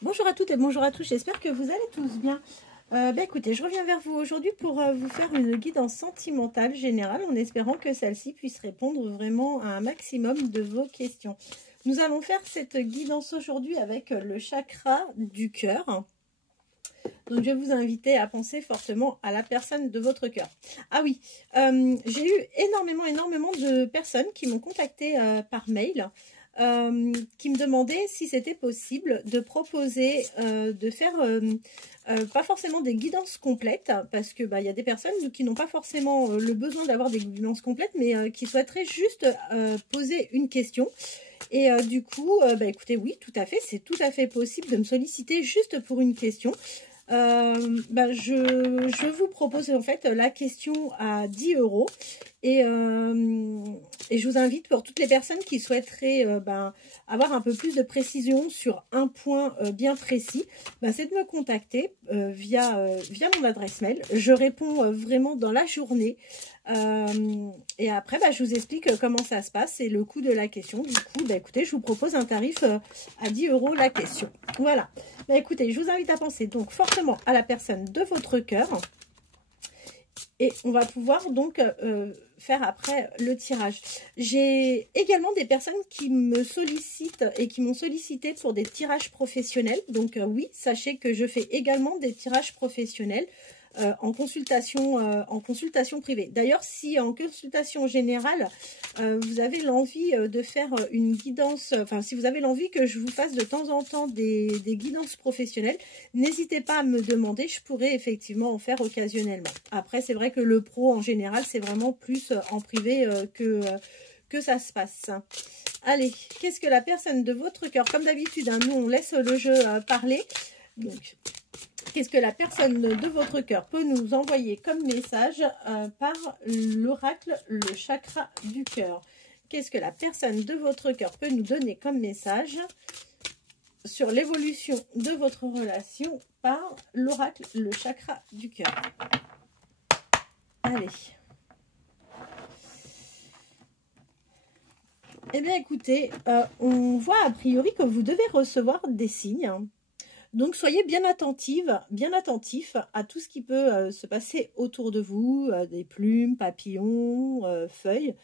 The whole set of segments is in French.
Bonjour à toutes et bonjour à tous, j'espère que vous allez tous bien. Écoutez, je reviens vers vous aujourd'hui pour vous faire une guidance sentimentale générale en espérant que celle-ci puisse répondre vraiment à un maximum de vos questions. Nous allons faire cette guidance aujourd'hui avec le chakra du cœur. Donc, je vais vous inviter à penser fortement à la personne de votre cœur. Ah oui, j'ai eu énormément de personnes qui m'ont contacté par mail. Qui me demandait si c'était possible de proposer, de faire, pas forcément des guidances complètes, parce que y a des personnes qui n'ont pas forcément le besoin d'avoir des guidances complètes, mais qui souhaiteraient juste poser une question. Et du coup, écoutez, oui, tout à fait, c'est tout à fait possible de me solliciter juste pour une question. Je vous propose en fait la question à 10 € et je vous invite pour toutes les personnes qui souhaiteraient avoir un peu plus de précision sur un point bien précis, c'est de me contacter via mon adresse mail. Je réponds vraiment dans la journée et après je vous explique comment ça se passe et le coût de la question. Du coup, écoutez, je vous propose un tarif à 10 € la question. Voilà. Écoutez, je vous invite à penser donc fortement à la personne de votre cœur. Et on va pouvoir donc faire après le tirage. J'ai également des personnes qui me sollicitent et qui m'ont sollicité pour des tirages professionnels. Donc oui, sachez que je fais également des tirages professionnels en consultation privée. D'ailleurs, si en consultation générale, vous avez l'envie de faire une guidance, si vous avez l'envie que je vous fasse de temps en temps des guidances professionnelles, n'hésitez pas à me demander, je pourrais effectivement en faire occasionnellement. Après, c'est vrai que le pro, en général, c'est vraiment plus en privé que ça se passe. Allez, qu'est-ce que la personne de votre cœur, comme d'habitude, nous on laisse le jeu parler, donc... Qu'est-ce que la personne de votre cœur peut nous envoyer comme message par l'oracle, le chakra du cœur? Qu'est-ce que la personne de votre cœur peut nous donner comme message sur l'évolution de votre relation par l'oracle, le chakra du cœur? Allez. Eh bien, écoutez, on voit a priori que vous devez recevoir des signes. Donc, soyez bien attentif à tout ce qui peut se passer autour de vous, des plumes, papillons, feuilles,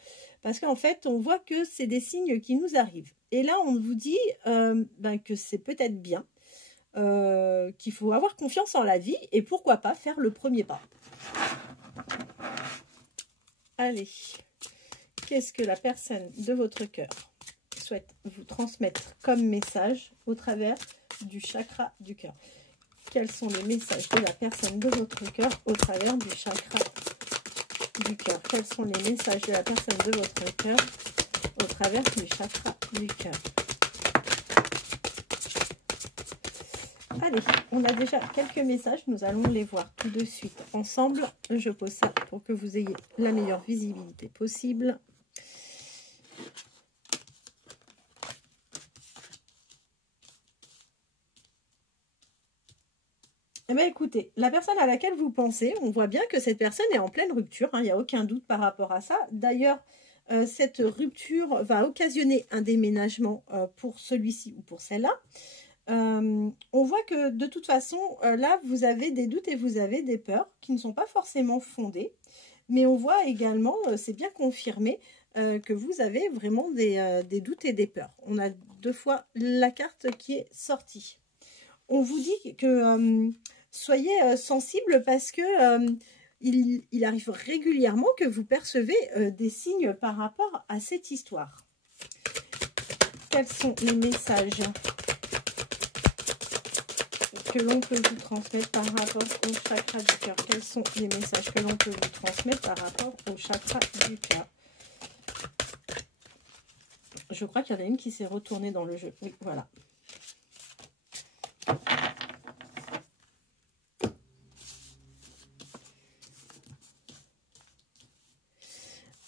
parce qu'en fait, on voit que c'est des signes qui nous arrivent. Et là, on vous dit que c'est peut-être bien, qu'il faut avoir confiance en la vie et pourquoi pas faire le premier pas. Allez, qu'est-ce que la personne de votre cœur souhaite vous transmettre comme message au travers du chakra du cœur? Quels sont les messages de la personne de votre cœur au travers du chakra du cœur? Quels sont les messages de la personne de votre cœur au travers du chakra du cœur? Allez, on a déjà quelques messages, nous allons les voir tout de suite ensemble. Je pose ça pour que vous ayez la meilleure visibilité possible. Eh bien, écoutez, la personne à laquelle vous pensez, on voit bien que cette personne est en pleine rupture, il n'y a aucun doute par rapport à ça. D'ailleurs, cette rupture va occasionner un déménagement pour celui-ci ou pour celle-là. On voit que de toute façon, là, vous avez des doutes et vous avez des peurs qui ne sont pas forcément fondées. Mais on voit également, c'est bien confirmé, que vous avez vraiment des doutes et des peurs. On a deux fois la carte qui est sortie. On vous dit que soyez sensible parce que il arrive régulièrement que vous percevez des signes par rapport à cette histoire. Quels sont les messages que l'on peut vous transmettre par rapport au chakra du cœur? Quels sont les messages que l'on peut vous transmettre par rapport au chakra du cœur? Je crois qu'il y en a une qui s'est retournée dans le jeu. Oui, voilà.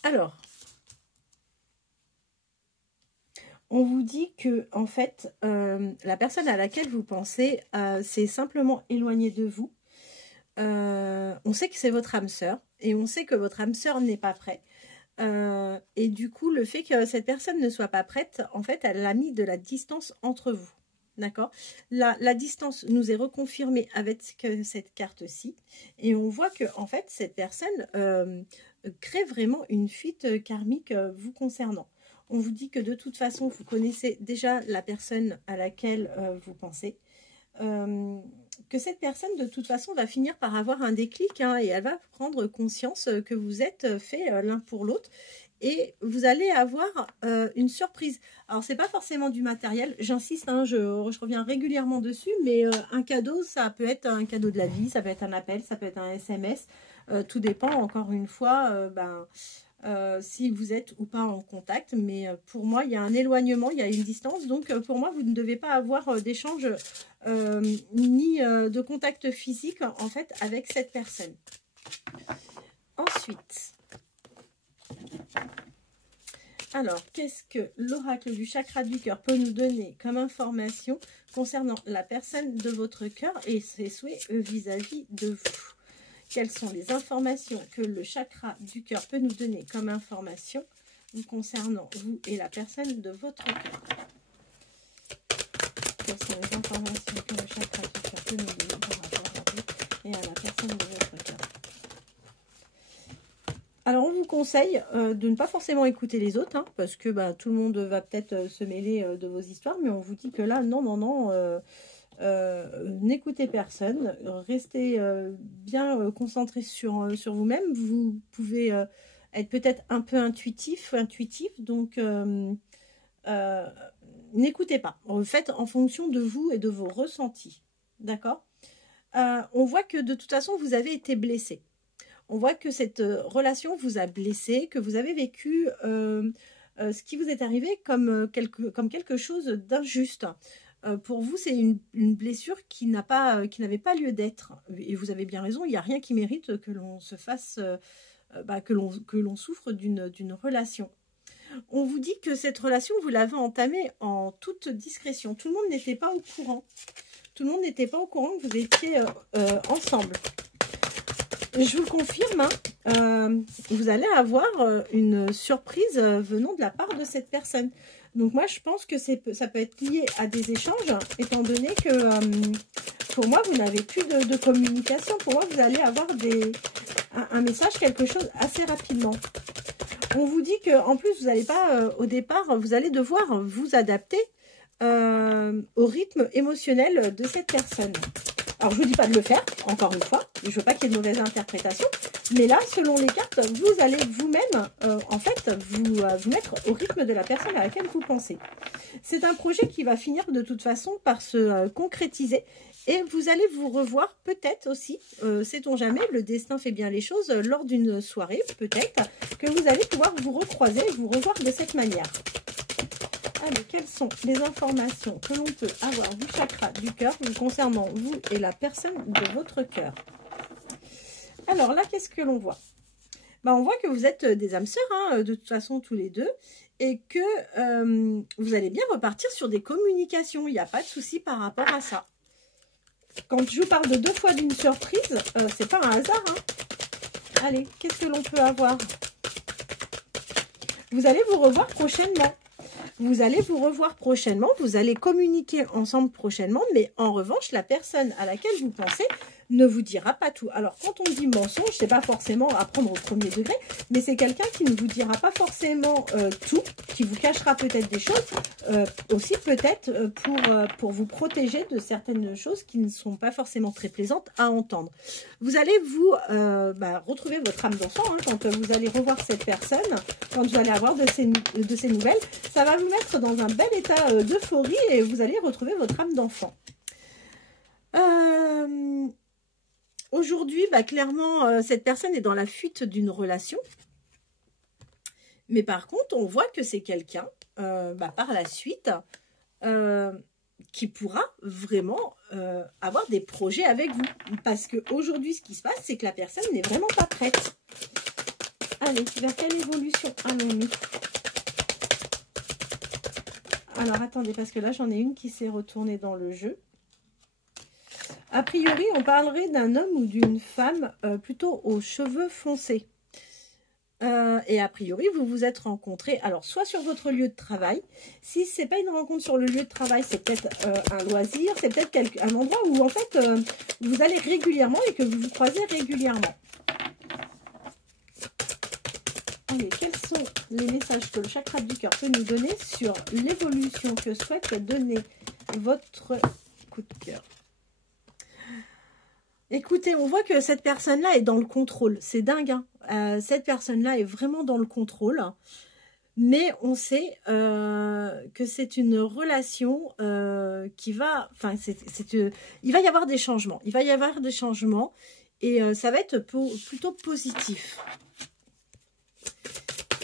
Alors, on vous dit que, en fait, la personne à laquelle vous pensez s'est simplement éloignée de vous. On sait que c'est votre âme sœur et on sait que votre âme sœur n'est pas prête. Et du coup, le fait que cette personne ne soit pas prête, en fait, elle a mis de la distance entre vous. D'accord, la distance nous est reconfirmée avec cette carte-ci. Et on voit que en fait, cette personne crée vraiment une fuite karmique vous concernant. On vous dit que de toute façon, vous connaissez déjà la personne à laquelle vous pensez. Que cette personne, de toute façon, va finir par avoir un déclic hein, et elle va prendre conscience que vous êtes faits l'un pour l'autre. Et vous allez avoir une surprise. Alors, c'est pas forcément du matériel, j'insiste, hein, je reviens régulièrement dessus, mais un cadeau, ça peut être un cadeau de la vie, ça peut être un appel, ça peut être un SMS, tout dépend, encore une fois, si vous êtes ou pas en contact. Mais pour moi, il y a un éloignement, il y a une distance, donc pour moi, vous ne devez pas avoir d'échange ni de contact physique, en fait, avec cette personne. Ensuite... Alors, qu'est-ce que l'oracle du chakra du cœur peut nous donner comme information concernant la personne de votre cœur et ses souhaits vis-à-vis de vous? Quelles sont les informations que le chakra du cœur peut nous donner comme information concernant vous et la personne de votre cœur? Quelles sont les informations que le chakra du cœur peut nous donner par rapport à vous et à la personne de votre cœur? Alors, on vous conseille de ne pas forcément écouter les autres, hein, parce que tout le monde va peut-être se mêler de vos histoires, mais on vous dit que là, non, n'écoutez personne, restez bien concentré sur vous-même. Vous pouvez être peut-être un peu intuitif, donc n'écoutez pas. Faites en fonction de vous et de vos ressentis, d'accord? On voit que de toute façon, vous avez été blessé. On voit que cette relation vous a blessé, que vous avez vécu ce qui vous est arrivé comme quelque chose d'injuste. Pour vous, c'est une blessure qui n'avait pas lieu d'être. Et vous avez bien raison, il n'y a rien qui mérite que l'on se fasse, que l'on souffre d'une relation. On vous dit que cette relation, vous l'avez entamée en toute discrétion. Tout le monde n'était pas au courant. Tout le monde n'était pas au courant que vous étiez ensemble. Je vous le confirme, hein, vous allez avoir une surprise venant de la part de cette personne. Donc moi, je pense que ça peut être lié à des échanges, étant donné que pour moi, vous n'avez plus de communication. Pour moi, vous allez avoir un message, quelque chose assez rapidement. On vous dit qu'en plus, vous n'allez pas, au départ, vous allez devoir vous adapter au rythme émotionnel de cette personne. Alors, je ne vous dis pas de le faire, encore une fois. Je ne veux pas qu'il y ait de mauvaise interprétation. Mais là, selon les cartes, vous allez vous-même, en fait, vous mettre au rythme de la personne à laquelle vous pensez. C'est un projet qui va finir de toute façon par se concrétiser. Et vous allez vous revoir peut-être aussi, sait-on jamais, le destin fait bien les choses, lors d'une soirée, peut-être, que vous allez pouvoir vous recroiser et vous revoir de cette manière. Allez, quelles sont les informations que l'on peut avoir du chakra du cœur concernant vous et la personne de votre cœur? Alors là, qu'est-ce que l'on voit? On voit que vous êtes des âmes sœurs, hein, de toute façon, tous les deux, et que vous allez bien repartir sur des communications. Il n'y a pas de souci par rapport à ça. Quand je vous parle de 2 fois d'une surprise, c'est pas un hasard. Hein. Allez, qu'est-ce que l'on peut avoir? Vous allez vous revoir prochainement. Vous allez vous revoir prochainement, vous allez communiquer ensemble prochainement, mais en revanche, la personne à laquelle vous pensez ne vous dira pas tout. Alors, quand on dit mensonge, c'est pas forcément à prendre au premier degré, mais c'est quelqu'un qui ne vous dira pas forcément tout, qui vous cachera peut-être des choses, aussi peut-être pour vous protéger de certaines choses qui ne sont pas forcément très plaisantes à entendre. Vous allez vous retrouver votre âme d'enfant hein, quand vous allez revoir cette personne, quand vous allez avoir de ces nouvelles. Ça va vous mettre dans un bel état d'euphorie et vous allez retrouver votre âme d'enfant. Aujourd'hui, clairement, cette personne est dans la fuite d'une relation. Mais par contre, on voit que c'est quelqu'un, par la suite, qui pourra vraiment avoir des projets avec vous. Parce qu'aujourd'hui, ce qui se passe, c'est que la personne n'est vraiment pas prête. Allez, vers quelle évolution allons-nous? Alors, attendez, parce que là, j'en ai une qui s'est retournée dans le jeu. A priori, on parlerait d'un homme ou d'une femme plutôt aux cheveux foncés. Et a priori, vous vous êtes rencontrés, alors soit sur votre lieu de travail. Si ce n'est pas une rencontre sur le lieu de travail, c'est peut-être un loisir, c'est peut-être un endroit où en fait vous allez régulièrement et que vous vous croisez régulièrement. Allez, quels sont les messages que le chakra du cœur peut nous donner sur l'évolution que souhaite donner votre coup de cœur? Écoutez, on voit que cette personne-là est dans le contrôle. C'est dingue, hein. Cette personne-là est vraiment dans le contrôle. Mais on sait que c'est une relation qui va... Enfin, il va y avoir des changements. Il va y avoir des changements et ça va être plutôt positif.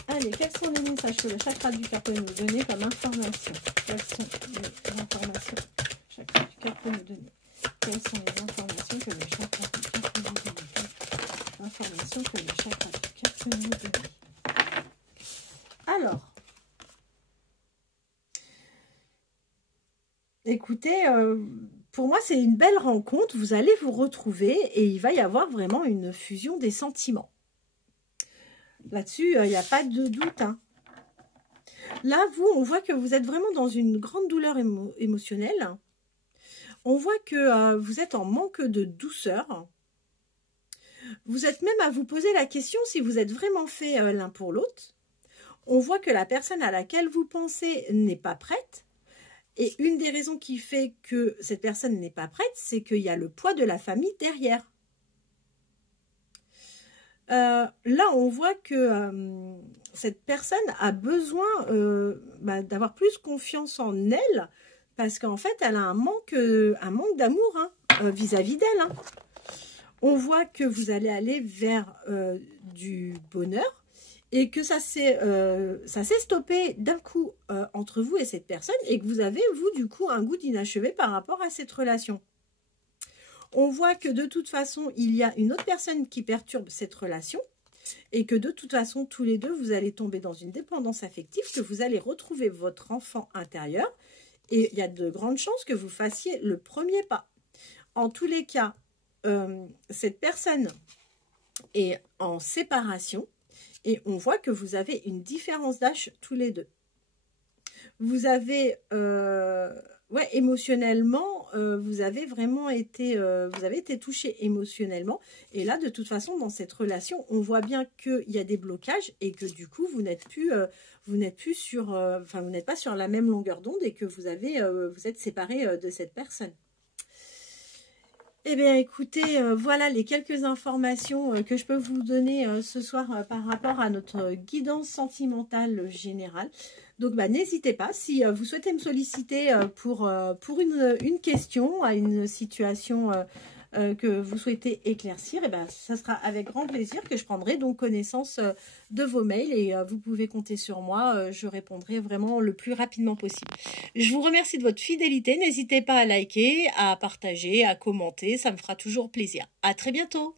Allez, quels sont les messages que le chakra du cœur peut nous donner comme information? Quelles sont les informations que le chakra du cœur peut nous donner? Quelles sont les informations que le chakra du cœur peut nous donner? Quelles informations que le chakra du cœur peut nous donner? Alors, écoutez, pour moi, c'est une belle rencontre. Vous allez vous retrouver et il va y avoir vraiment une fusion des sentiments. Là-dessus, il n'y a pas de doute, hein. Là, vous, on voit que vous êtes vraiment dans une grande douleur émotionnelle. On voit que vous êtes en manque de douceur. Vous êtes même à vous poser la question si vous êtes vraiment fait l'un pour l'autre. On voit que la personne à laquelle vous pensez n'est pas prête. Et une des raisons qui fait que cette personne n'est pas prête, c'est qu'il y a le poids de la famille derrière. Là, on voit que cette personne a besoin d'avoir plus confiance en elle parce qu'en fait, elle a un manque d'amour vis-à-vis d'elle. Hein. On voit que vous allez aller vers du bonheur et que ça s'est stoppé d'un coup entre vous et cette personne et que vous avez, vous, du coup, un goût d'inachevé par rapport à cette relation. On voit que de toute façon, il y a une autre personne qui perturbe cette relation et que de toute façon, tous les deux, vous allez tomber dans une dépendance affective, que vous allez retrouver votre enfant intérieur et il y a de grandes chances que vous fassiez le premier pas. En tous les cas, cette personne est en séparation et on voit que vous avez une différence d'âge tous les deux. Vous avez... ouais, émotionnellement, vous avez vraiment été, touché émotionnellement. Et là, de toute façon, dans cette relation, on voit bien qu'il y a des blocages et que du coup, vous n'êtes pas sur la même longueur d'onde et que vous êtes séparés de cette personne. Eh bien, écoutez, voilà les quelques informations que je peux vous donner ce soir par rapport à notre guidance sentimentale générale. Donc, n'hésitez pas, si vous souhaitez me solliciter pour une question à une situation que vous souhaitez éclaircir, eh ben, ça sera avec grand plaisir que je prendrai donc connaissance de vos mails et vous pouvez compter sur moi, je répondrai vraiment le plus rapidement possible. Je vous remercie de votre fidélité, n'hésitez pas à liker, à partager, à commenter, ça me fera toujours plaisir. À très bientôt.